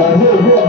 Hey,